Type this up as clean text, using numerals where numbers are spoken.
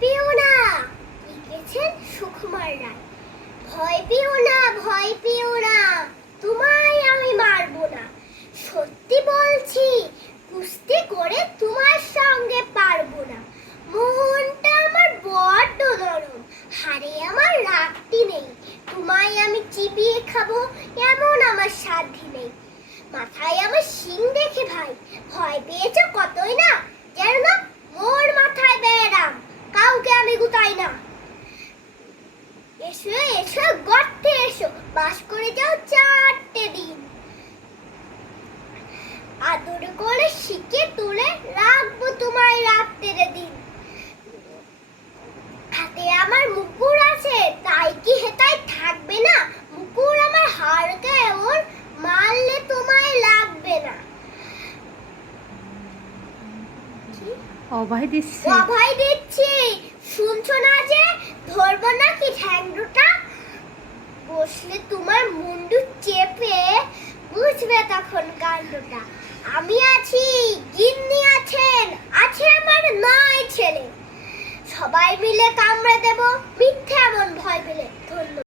পেও না, লিখেছেন সুকুমার রায়। ভয় পেও না, ভয় পেও না, তোমায় আমি মারবো না। সত্যি বলছি, কুস্তি করে তোমার সঙ্গে পারবো না। মনটা আমার বড্ড নরম, হাড়ে আমার রাগটি নেই। তোমায় আমি চিবিয়ে খাবো এমন আমার সাধ্যি নেই। মাথায় আমার শিং দেখে ভাই ভয় পেয়েছো কতই না, যেন না মোর মাথায় বেড়াম, কাউকে আমি গুতাই না। এসো এসো গর্তে এসো, বাস করে যাও 4টে দিন। আদর করে শিখে তুলে রাখবো তোমায় রাত্রের দিন। হাতে আমার মুকুর আছে, তাই কি হেতায় থাকবে না? মুকুর আমার হাড়কে এমন মারলে তোমায় লাগবে না। অভয় দিচ্ছি। অভয় দিচ্ছি, শুনছো না যে? ধরবো নাকি ঠ্যাং দুটা? বসলে তোমার মুন্ডু চেপে বুঝবে তখন কাণ্ডটা। আমি আছি, গিন্নি আছেন, আছে আমার 9 ছেলে। সবাই মিলে কামড়ে দেব মিথ্যে এমন ভয় পেলে। ধন্যবাদ।